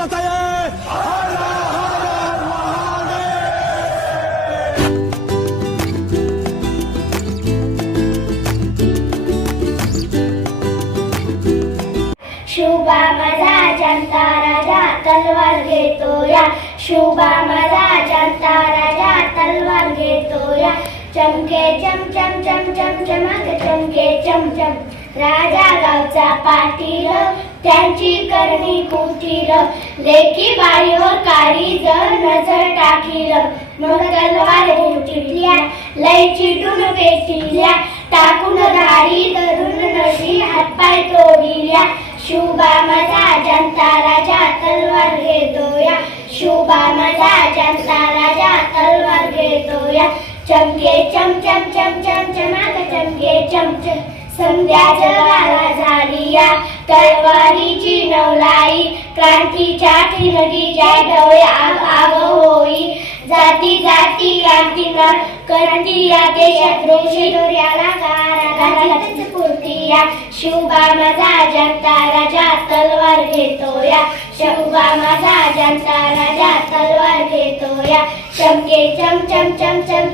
शुभा माझा जनता राजा तलवार घेतो या. शुभा माझा जनता राजा तलवार घेतो या. चमके चम चम चम चम चमक चमके चम चम. राजा गावचा पाटील त्यांची करणी कुठील लेखी बाईवर काही जर नजर टाकील. मग तलवार उठिल्या लय चिटून पेटिल्या. टाकून धाडी धरून नदी हातपाय तोडिल्या. शुभा माझा जनता राजा तलवार घेतोया. शुभा माझा जनता राजा तलवार घेतोया. चमके चम चम चम चम चमाक चमके चम चम. संध्या जगाला झाली या तलवारीची नवलाई क्रांतीच्या नदीच्या डोळे आग आग होई जाती जाती क्रांतीनं करंती या देशात रोषी डोऱ्याला गारा स्फूर्ती या. शिवबा माझा जनता राजा तलवार घेतो या. शिवबा माझा जनता राजा तलवार घेतो या. चमके चम चम चम चम